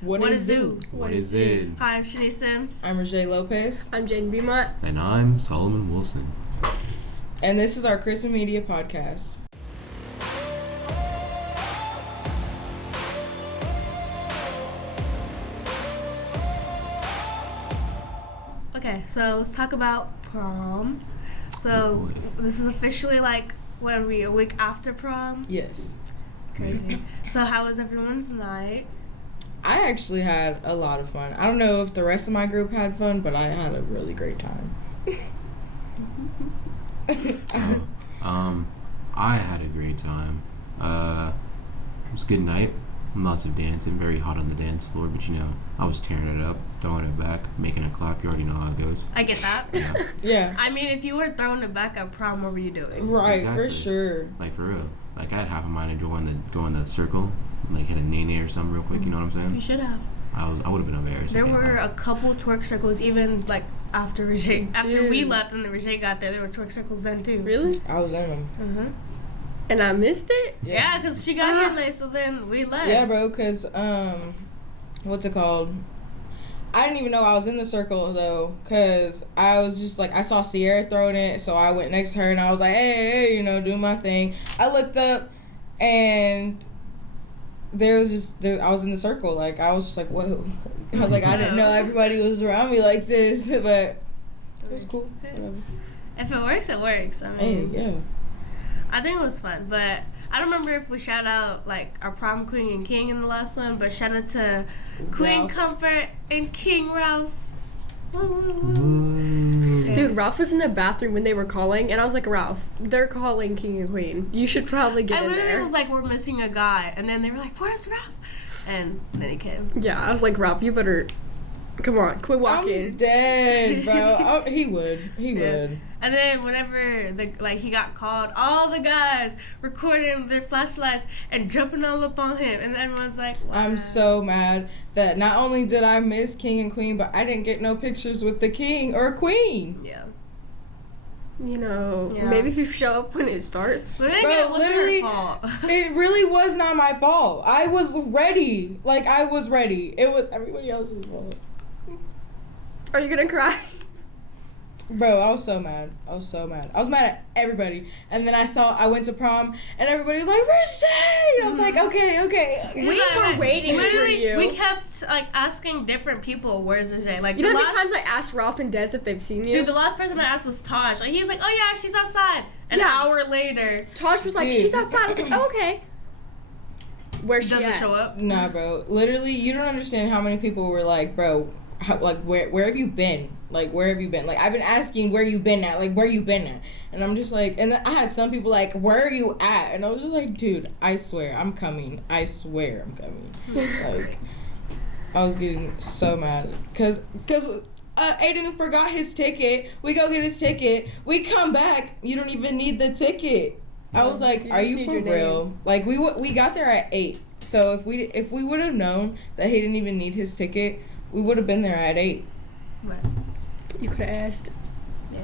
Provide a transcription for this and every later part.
What is Zoo? What is it? Hi, I'm Shanae Sims. I'm Rajay Lopez. I'm Jaden Beaumont. And I'm Solomon Wilson. And this is our Chrisman Media Podcast. Okay, so let's talk about prom. So this is officially like, what are we, a week after prom? Yes. Crazy. So how was everyone's night? I actually had a lot of fun. I don't know if the rest of my group had fun, but I had a really great time. I had a great time. It was a good night. Lots of dancing, very hot on the dance floor, but I was tearing it up, throwing it back, making it clap. You already know how it goes. I get that. Yeah. I mean, if you were throwing it back at prom, what were you doing? Right, Exactly. for sure. Like, for real. Like, I had half a mind to go in the circle, like hit a nay or something real quick, you know what I'm saying? You should have. I would have been embarrassed. There were a couple twerk circles, even like after we left and the Rajay got there were twerk circles then too. Really? I was in them. Uh-huh. And I missed it? Yeah, because she got here late, so then we left. Yeah, bro, because, what's it called? I didn't even know I was in the circle, though, because I was just, like, I saw Sierra throwing it, so I went next to her, and I was like, hey, doing my thing. I looked up, and I was in the circle. Like, I was just like, whoa. I was like, I didn't know everybody was around me like this, but it was cool. Whatever. If it works, it works. I mean, Hey, yeah. I think it was fun, but I don't remember if we shout out like our prom queen and king in the last one, but shout out to Queen Ralph. Comfort and King Ralph. Woo, woo, woo. Yeah. Dude, Ralph was in the bathroom when they were calling, and I was like, Ralph, they're calling King and Queen. You should probably get I in literally there. was like, we're missing a guy, and then they were like, where's Ralph? And then he came. Yeah, I was like, Ralph, you better, come on, quit I'm walking. dead, bro. He would. And then whenever he got called, all the guys recording with their flashlights and jumping all up on him, and everyone's like, wow. I'm so mad that not only did I miss King and Queen, but I didn't get no pictures with the King or Queen. Yeah. Maybe if you show up when it starts. But then Bro, it wasn't literally, her fault. It really was not my fault. I was ready. Like, I was ready. It was everybody else's fault. Are you gonna cry? Bro, I was so mad. I was mad at everybody. And then I went to prom, and everybody was like, Rashad! I was like, okay. We were waiting for Literally, you. we kept like asking different people, where's Rajay? Like, You know how many times I asked Ralph and Des if they've seen you? Dude, the last person I asked was Taj. Like, he was like, oh yeah, she's outside. An hour later, Taj was like, Dude. she's outside. I was like, oh, okay. Where's she doesn't at? show up. Nah, bro. Literally, you don't understand how many people were like, bro, where have you been? Like, where have you been? Like, I've been asking where you been at. Like, where you been at? And I'm just like, and then I had some people like, where are you at? And I was just like, dude, I swear I'm coming. I swear I'm coming. Like, I was getting so mad. Because Aiden forgot his ticket. We go get his ticket. We come back. You don't even need the ticket. I was like, You are just you need for your real? name. Like, we got there at 8. So if we would have known that he didn't even need his ticket, we would have been there at 8. Right. You could have asked. Yeah.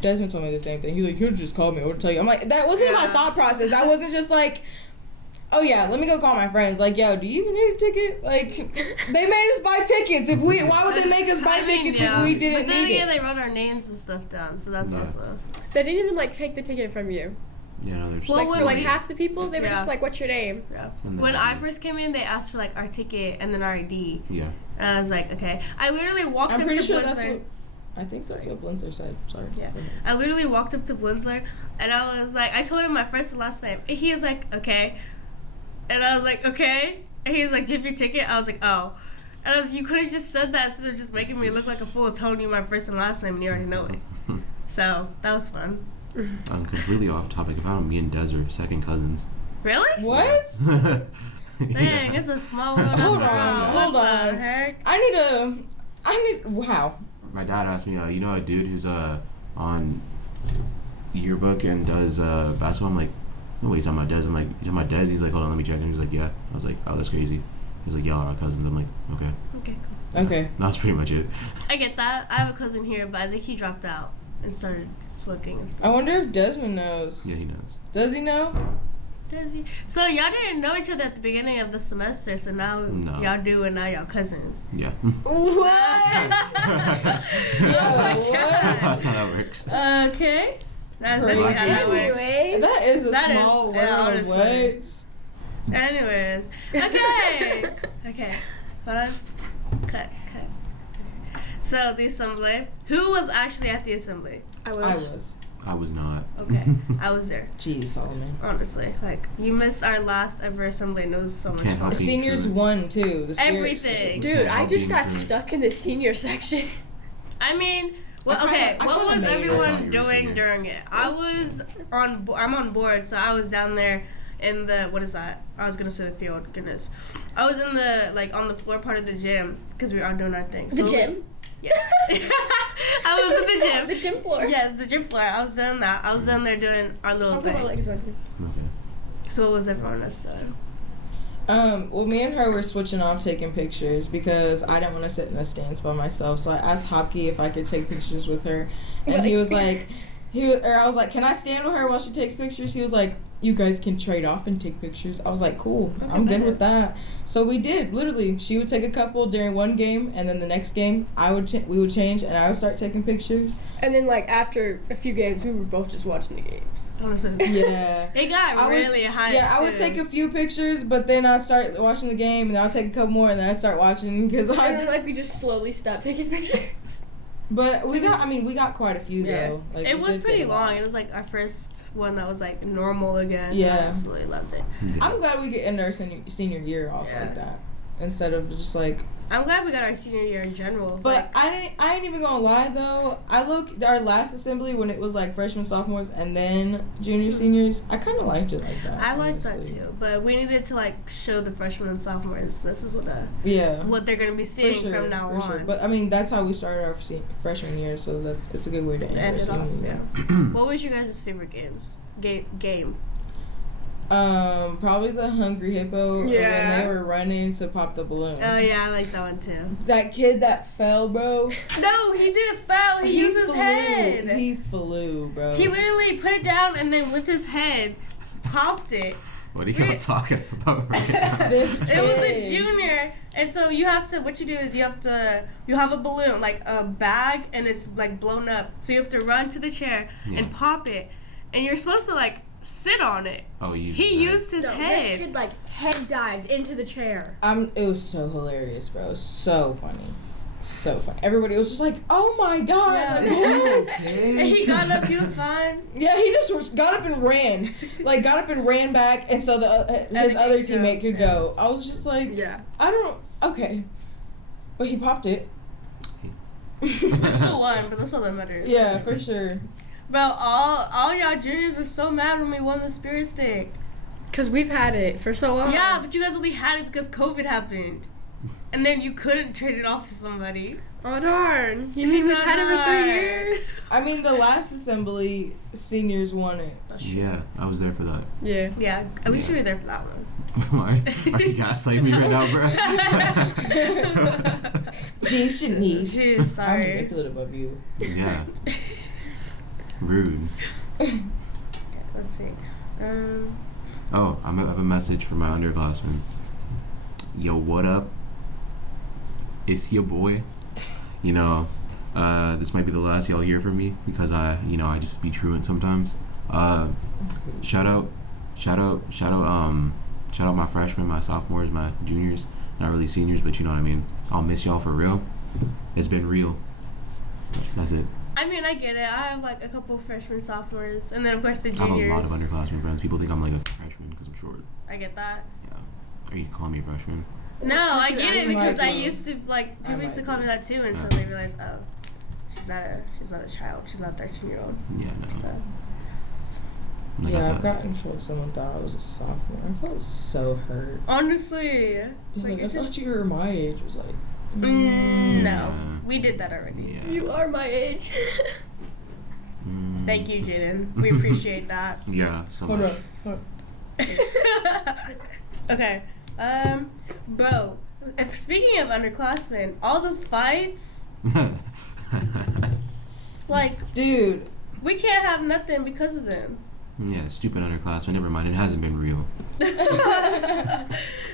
Desmond told me the same thing. He's like, you could have just called me. I would tell you. I'm like, that wasn't my thought process. I wasn't just like, oh yeah, let me go call my friends. Like, yo, do you even need a ticket? Like, they made us buy tickets. Why would they make us buy tickets if we didn't but then need again, it? they wrote our names and stuff down, so that's also. They didn't even like take the ticket from you. They're just Well, Like for like half the people, they were Yeah. just like, "What's your name?" Yeah. And When then- I first came in, they asked for like our ticket and then our ID, Yeah. and I was like, okay. I literally walked I'm up pretty to sure that's Blinzler. what. I think that's what Blinzler said. Sorry. Yeah. I literally walked up to Blinzler, and I was like, I told him my first and last name. And he was like, okay. And I was like, okay. And he was like, do you have your ticket? I was like, oh. And I was like, you could have just said that instead of just making me look like a fool, telling you my first and last name, and you already know it. So, that was fun. I'm completely off topic. I found me and Des are second cousins. Really? What? Dang, it's a small world. Hold after on, all. hold What on. the heck? Wow. My dad asked me, you know a dude who's on yearbook and does basketball? I'm like, no, he's talking about Des. I'm like, you talking about Des? He's like, hold on, let me check. And he's like, yeah. I was like, oh, that's crazy. He's like, y'all are cousins. I'm like, okay. Okay, cool. Okay. That's pretty much it. I get that. I have a cousin here, but I think he dropped out and started smoking and I stuff. wonder if Desmond knows. Yeah, he knows. Does he know? Desi. So y'all didn't know each other at the beginning of the semester, so now No. y'all do, and now y'all cousins. Yeah. What? That's how that works. Okay. That's Crazy. how that works. Anyway, That is a That is- small world. yeah, honestly. What? Anyways. Okay. Okay. Hold on. Cut. So, the assembly. Who was actually at the assembly? I I was. was. I was not. Okay. I was there. Jeez, Solomon. Honestly. Like, you missed our last ever assembly, and it was so much Can't fun. help it. Seniors won too. The spirits- Everything. Dude, Yeah, I I'll just be got sure. stuck in the senior section. I mean, well, I kinda- okay. I What kinda was made it. I everyone thought you were doing senior. during it? I'm on board, so I was down there in the what is that? I was gonna say the field. Goodness, I was in the on the floor part of the gym because we were all doing our thing. The gym? Yes. I was in the gym. The gym floor. Yes, the gym floor. I was doing that. I was down there doing our little I'll put my thing. legs on. Okay. So what was everyone else doing? Well, me and her were switching off taking pictures because I didn't want to sit in the stands by myself. So I asked Hockey if I could take pictures with her, and he was like, I was like, can I stand with her while she takes pictures? He was like, you guys can trade off and take pictures. I was like, cool, Okay, I'm good bet. with that. So we did. Literally, she would take a couple during one game, and then the next game, we would change, and I would start taking pictures. And then, like, after a few games, we were both just watching the games. Honestly, Yeah. it got I would- really high. Yeah, I would take a few pictures, but then I'd start watching the game, and then I'd take a couple more, and then I'd start watching because And I then, just. like, we just slowly stopped taking pictures. But we got quite a few Yeah. though. Like, It we was did pretty get a lot. long. It was like our first one that was like normal again. Yeah. I absolutely loved it. I'm glad we could end our senior year off Yeah. like that instead of just like. I'm glad we got our senior year in general. But I ain't even gonna lie though. I look our last assembly when it was like freshmen, sophomores, and then junior, seniors. I kind of liked it like that. I like that honestly. too. But we needed to like show the freshmen and sophomores this is Yeah. what they're gonna be seeing For sure, from now on. Sure. But I mean, that's how we started our freshman year, so it's a good way to end our End it off. senior Yeah. year. What was your guys' favorite game? Probably the Hungry Hippo when Yeah. they were running to pop the balloon. Oh yeah, I like that one too. That kid that fell, bro. No, he didn't fall. He used his flew. head. He flew, bro. He literally put it down and then with his head popped it. What are y'all talking about right now? This It was kid. a junior, and so you have to. What you do is you have a balloon like a bag, and it's like blown up. So you have to run to the chair Yeah. and pop it, and you're supposed to like sit on it. Oh, you He used his No, head. this kid, like, head dived into the chair. It was so hilarious, bro. So funny. So funny. Everybody was just like, "Oh my god!" Yeah. Like, And he got up. He was fine. yeah, he just got up and ran. Like, got up and ran back, and so his the other game teammate could go. I was just like, Yeah. I don't. Okay, but he popped it. We still won, but that's all that matters. Yeah, for sure. Bro, all y'all juniors were so mad when we won the Spirit Stick. Because we've had it for so long. Yeah, but you guys only had it because COVID happened. And then you couldn't trade it off to somebody. Oh, darn. You She's mean we've not had it for 3 nice. years? I mean, the last assembly, seniors won it. Yeah, I was there for that. Yeah. Yeah, at least you were there for that one. Why? Are you gaslighting me right now, bro? Jeez, Shanice. Jeez, I'm sorry. manipulative of you. Yeah. Rude. Let's see. Oh, I have a message for my underclassmen. Yo, what up? It's your boy. You know, this might be the last y'all hear from me because I just be truant sometimes. Shout out my freshmen, my sophomores, my juniors, not really seniors, but you know what I mean. I'll miss y'all for real. It's been real. That's it. I mean, I get it. I have like a couple freshmen, sophomores, and then of course the I have a juniors. lot of underclassmen friends. People think I'm like a freshman because I'm short. I get that. Yeah. Are you calling me a freshman? No, I should get it I because I might be. used to like I people used to might call be. me that too until they realized, oh, she's not a child. She's not a 13-year-old. Yeah, no. So I Yeah, got I've gotten told someone thought I was a sophomore. I felt so hurt. honestly, They're like, like, I it's thought just- you were my age. I was like, no, Yeah. we did that already. Yeah. You are my age. Thank you, Jaden. We appreciate that. Yeah, so hold much. on. Okay, bro. If speaking of underclassmen, all the fights, like Dude, we can't have nothing because of them. Yeah, stupid underclassmen. Never mind, it hasn't been real.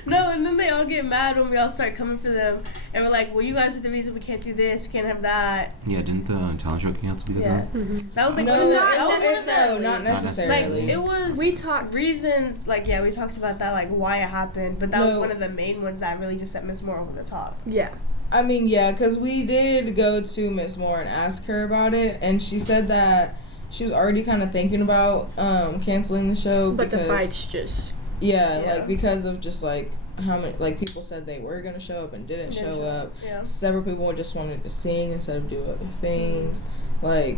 No, and then they all get mad when we all start coming for them, and we're like, well, you guys are the reason we can't do this, we can't have that. Yeah, didn't the talent show cancel because of that? That was like No, one of the, not that was one of the- necessarily. Not like necessarily. it was We talked- reasons, like we talked about that, like why it happened, but that was No. one of the main ones that really just set Miss Moore over the top. Yeah. I mean, yeah, because we did go to Miss Moore and ask her about it, and she said that she was already kind of thinking about canceling the show. But because, the fights just. Yeah, Yeah. like because of just like how many like people said they were gonna show up and didn't show up. Yeah. Several people just wanted to sing instead of do other things, like.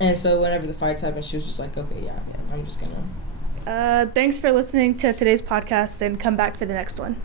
And so whenever the fights happened, she was just like, okay, yeah, I'm just gonna. Thanks for listening to today's podcast, and come back for the next one.